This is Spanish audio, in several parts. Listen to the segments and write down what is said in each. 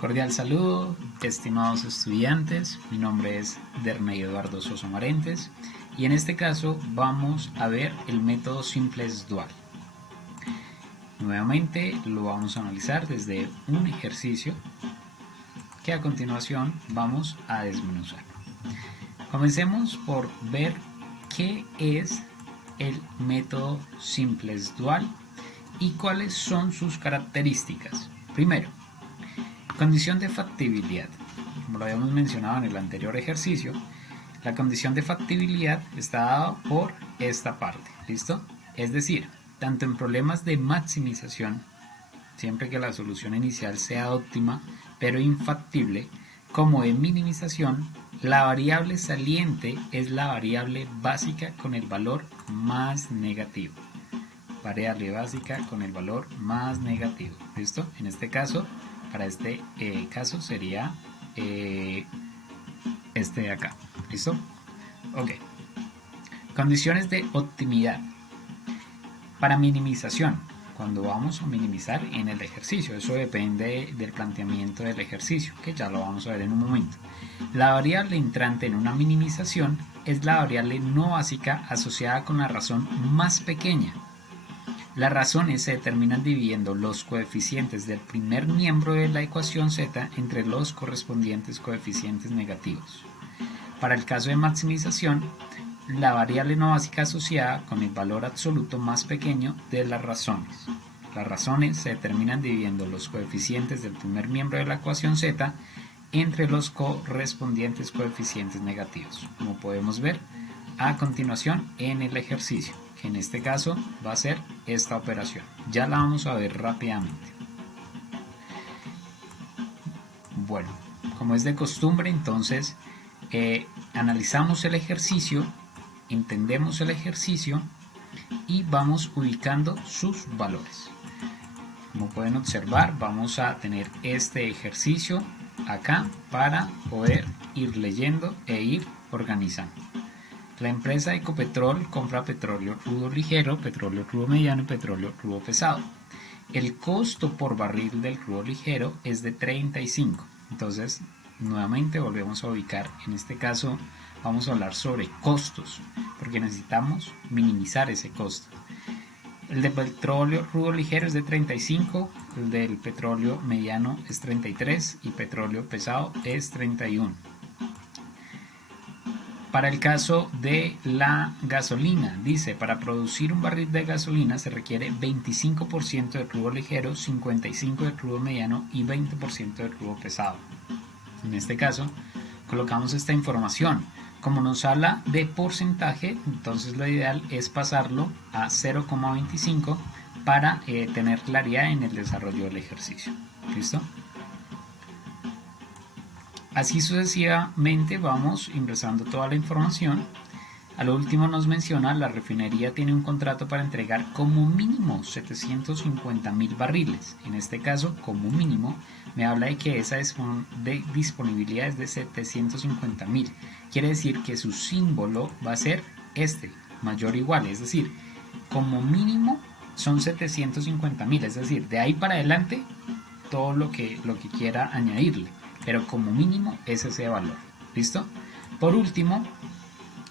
Cordial saludo, estimados estudiantes. Mi nombre es Derney Eduardo Soso Marentes y en este caso vamos a ver el método simples dual. Nuevamente lo vamos a analizar desde un ejercicio que a continuación vamos a desmenuzar. Comencemos por ver qué es el método simples dual y cuáles son sus características. Primero, condición de factibilidad. Como lo habíamos mencionado en el anterior ejercicio, la condición de factibilidad está dada por esta parte, ¿listo? Es decir, tanto en problemas de maximización, siempre que la solución inicial sea óptima pero infactible, como de minimización, la variable saliente es la variable básica con el valor más negativo. Variable básica con el valor más negativo, ¿listo? En este caso, para este caso sería este de acá, ¿listo? Ok. Condiciones de optimidad. Para minimización, cuando vamos a minimizar en el ejercicio, eso depende del planteamiento del ejercicio, que ya lo vamos a ver en un momento. La variable entrante en una minimización es la variable no básica asociada con la razón más pequeña. Las razones se determinan dividiendo los coeficientes del primer miembro de la ecuación z entre los correspondientes coeficientes negativos. Para el caso de maximización, la variable no básica asociada con el valor absoluto más pequeño de las razones. Las razones se determinan dividiendo los coeficientes del primer miembro de la ecuación z entre los correspondientes coeficientes negativos, como podemos ver a continuación en el ejercicio, que en este caso va a ser esta operación. Ya la vamos a ver rápidamente. Bueno, como es de costumbre, entonces analizamos el ejercicio, entendemos el ejercicio y vamos ubicando sus valores. Como pueden observar, vamos a tener este ejercicio acá para poder ir leyendo e ir organizando. La empresa Ecopetrol compra petróleo crudo ligero, petróleo crudo mediano y petróleo crudo pesado. El costo por barril del crudo ligero es de 35. Entonces, nuevamente volvemos a ubicar. En este caso, vamos a hablar sobre costos, porque necesitamos minimizar ese costo. El de petróleo crudo ligero es de 35, el del petróleo mediano es 33 y petróleo pesado es 31. Para el caso de la gasolina, dice, para producir un barril de gasolina se requiere 25% de crudo ligero, 55% de crudo mediano y 20% de crudo pesado. En este caso, colocamos esta información. Como nos habla de porcentaje, entonces lo ideal es pasarlo a 0,25 para tener claridad en el desarrollo del ejercicio. ¿Listo? Así sucesivamente vamos ingresando toda la información. A lo último nos menciona la refinería tiene un contrato para entregar como mínimo 750.000 barriles. En este caso, como mínimo, me habla de que esa disponibilidad es de 750.000. Quiere decir que su símbolo va a ser este, mayor o igual. Es decir, como mínimo son 750.000. Es decir, de ahí para adelante todo lo que quiera añadirle. Pero como mínimo es ese valor. ¿Listo? Por último,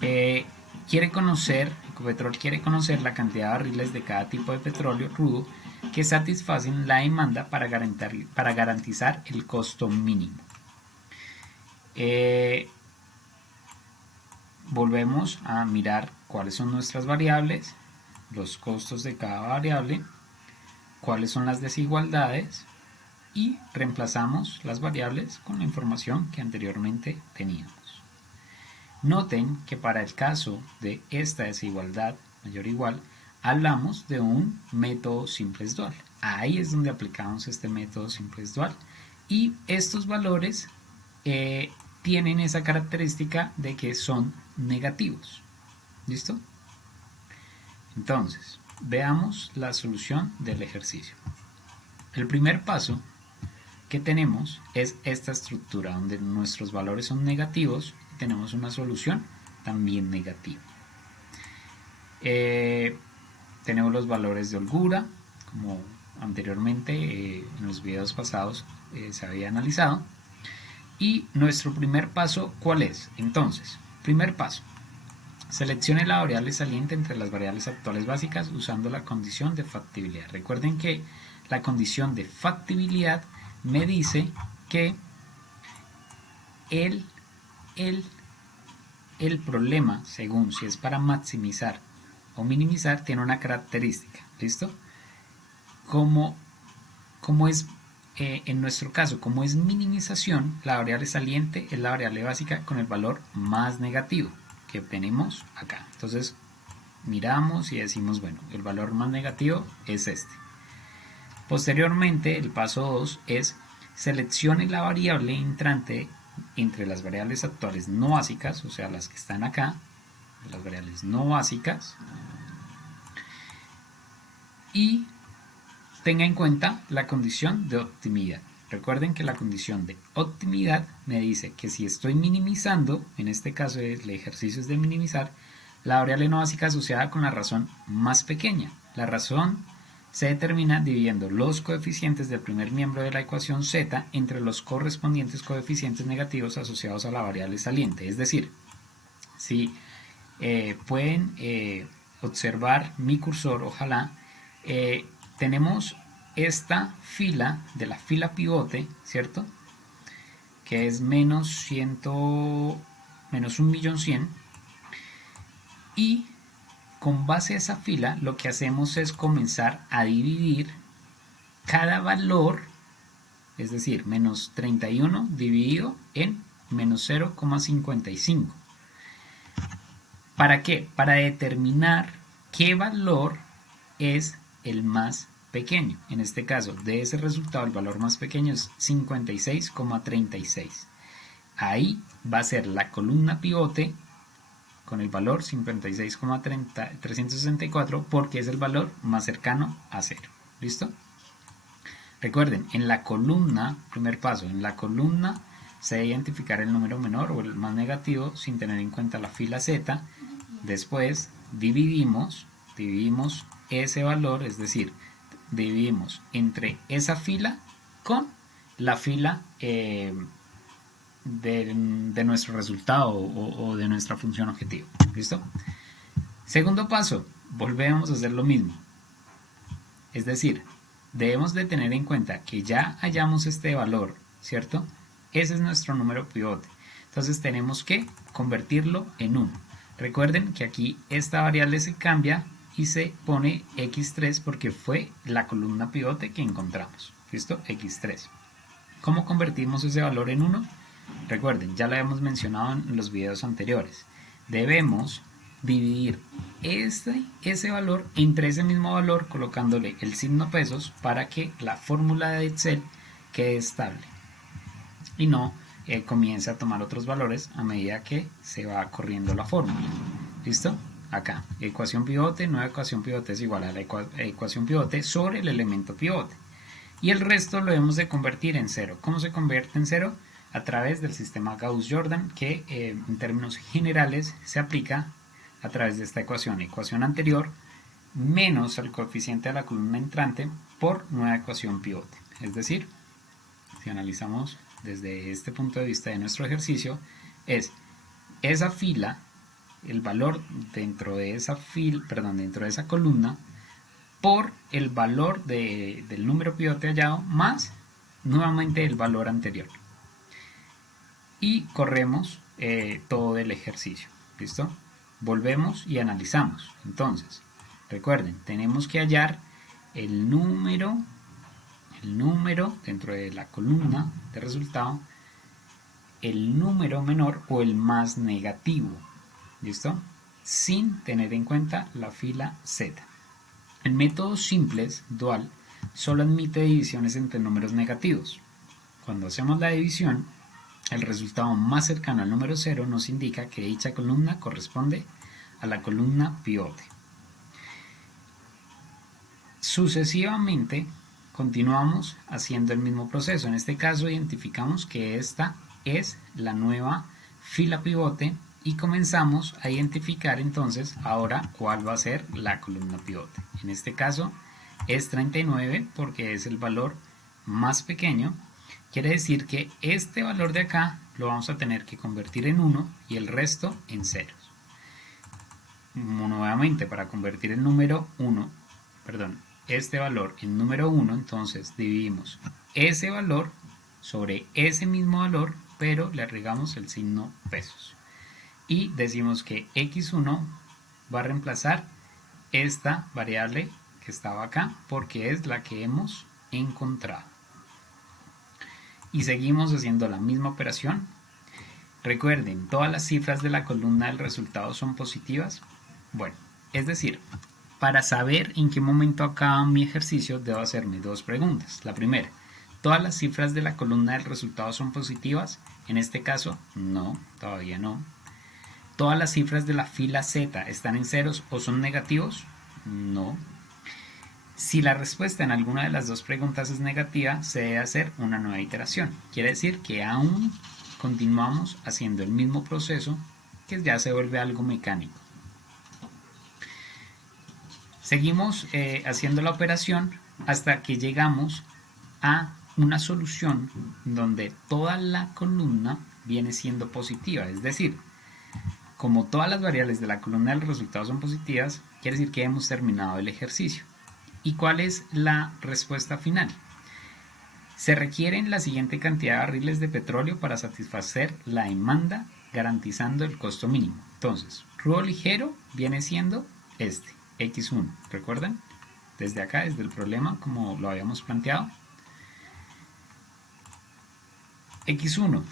Ecopetrol quiere conocer la cantidad de barriles de cada tipo de petróleo crudo que satisfacen la demanda para garantizar el costo mínimo. Volvemos a mirar cuáles son nuestras variables, los costos de cada variable, cuáles son las desigualdades, y reemplazamos las variables con la información que anteriormente teníamos. Noten que para el caso de esta desigualdad mayor o igual, hablamos de un método simples dual. Ahí es donde aplicamos este método simples dual. Y estos valores tienen esa característica de que son negativos. ¿Listo? Entonces, veamos la solución del ejercicio. El primer paso que tenemos es esta estructura donde nuestros valores son negativos y tenemos una solución también negativa. Tenemos los valores de holgura, como anteriormente en los videos pasados se había analizado. Y nuestro primer paso, ¿cuál es? Entonces, primer paso, seleccione la variable saliente entre las variables actuales básicas usando la condición de factibilidad. Recuerden que la condición de factibilidad me dice que el problema, según si es para maximizar o minimizar, tiene una característica. ¿Listo? Como es en nuestro caso, como es minimización, la variable saliente es la variable básica con el valor más negativo que obtenemos acá. Entonces miramos y decimos, bueno, el valor más negativo es este. Posteriormente, el paso 2 es seleccione la variable entrante entre las variables actuales no básicas, o sea, las que están acá, las variables no básicas, y tenga en cuenta la condición de optimidad. Recuerden que la condición de optimidad me dice que si estoy minimizando, en este caso el ejercicio es de minimizar, la variable no básica asociada con la razón más pequeña. La razón se determina dividiendo los coeficientes del primer miembro de la ecuación z entre los correspondientes coeficientes negativos asociados a la variable saliente. Es decir, si pueden observar mi cursor, ojalá, tenemos esta fila de la fila pivote, ¿cierto? Que es menos 1.100.000, y con base a esa fila lo que hacemos es comenzar a dividir cada valor, es decir, menos 31 dividido en menos 0,55. ¿Para qué? Para determinar qué valor es el más pequeño. En este caso, de ese resultado, el valor más pequeño es 56,36. Ahí va a ser la columna pivote con el valor 56,364 porque es el valor más cercano a 0. ¿Listo? Recuerden, en la columna, primer paso, en la columna se debe identificar el número menor o el más negativo sin tener en cuenta la fila z. Después dividimos ese valor, es decir, dividimos entre esa fila con la fila de nuestro resultado o de nuestra función objetivo. ¿Listo? Segundo paso, volvemos a hacer lo mismo. Es decir, debemos de tener en cuenta que ya hallamos este valor, ¿cierto? Ese es nuestro número pivote. Entonces tenemos que convertirlo en 1. Recuerden que aquí esta variable se cambia y se pone x3 porque fue la columna pivote que encontramos. ¿Listo? x3. ¿Cómo convertimos ese valor en 1? Recuerden, ya lo habíamos mencionado en los videos anteriores. Debemos dividir ese valor entre ese mismo valor colocándole el signo pesos para que la fórmula de Excel quede estable y no comience a tomar otros valores a medida que se va corriendo la fórmula. ¿Listo? Acá, ecuación pivote, nueva ecuación pivote es igual a la ecuación pivote sobre el elemento pivote. Y el resto lo debemos de convertir en 0. ¿Cómo se convierte en 0? A través del sistema Gauss-Jordan, que en términos generales se aplica a través de esta ecuación anterior menos el coeficiente de la columna entrante por nueva ecuación pivote. Es decir, si analizamos desde este punto de vista de nuestro ejercicio, es esa fila, el valor dentro de esa columna por el valor del número pivote hallado más nuevamente el valor anterior. Y corremos todo el ejercicio. ¿Listo? Volvemos y analizamos. Entonces, recuerden, tenemos que hallar el número dentro de la columna de resultado, el número menor o el más negativo. ¿Listo? Sin tener en cuenta la fila z. El método simples, dual, solo admite divisiones entre números negativos. Cuando hacemos la división, el resultado más cercano al número 0 nos indica que dicha columna corresponde a la columna pivote. Sucesivamente, continuamos haciendo el mismo proceso. En este caso, identificamos que esta es la nueva fila pivote y comenzamos a identificar entonces ahora cuál va a ser la columna pivote. En este caso es 39 porque es el valor más pequeño. Quiere decir que este valor de acá lo vamos a tener que convertir en 1 y el resto en ceros. Nuevamente, para convertir el número 1, perdón, este valor en número 1, entonces dividimos ese valor sobre ese mismo valor, pero le agregamos el signo pesos. Y decimos que x1 va a reemplazar esta variable que estaba acá porque es la que hemos encontrado. Y seguimos haciendo la misma operación. Recuerden, todas las cifras de la columna del resultado son positivas. Bueno, es decir, para saber en qué momento acaba mi ejercicio debo hacerme dos preguntas. La primera, ¿todas las cifras de la columna del resultado son positivas? En este caso, no, todavía no. ¿Todas las cifras de la fila Z están en ceros o son negativos? No. Si la respuesta en alguna de las dos preguntas es negativa, se debe hacer una nueva iteración. Quiere decir que aún continuamos haciendo el mismo proceso, que ya se vuelve algo mecánico. Seguimos haciendo la operación hasta que llegamos a una solución donde toda la columna viene siendo positiva. Es decir, como todas las variables de la columna del resultado son positivas, quiere decir que hemos terminado el ejercicio. ¿Y cuál es la respuesta final? Se requieren la siguiente cantidad de barriles de petróleo para satisfacer la demanda, garantizando el costo mínimo. Entonces, ruido ligero viene siendo este, x1. ¿Recuerdan? Desde acá, desde el problema, como lo habíamos planteado. x1.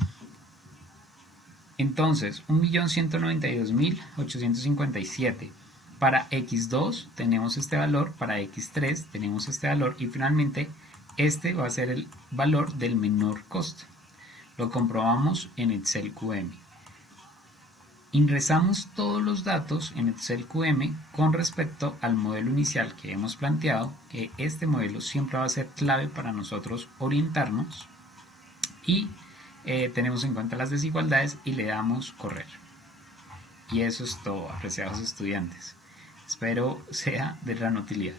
Entonces, 1.192.857. Para x2 tenemos este valor, para x3 tenemos este valor y finalmente este va a ser el valor del menor costo. Lo comprobamos en Excel QM. Ingresamos todos los datos en Excel QM con respecto al modelo inicial que hemos planteado, que este modelo siempre va a ser clave para nosotros orientarnos, y tenemos en cuenta las desigualdades y le damos correr. Y eso es todo, apreciados estudiantes. Espero sea de gran utilidad.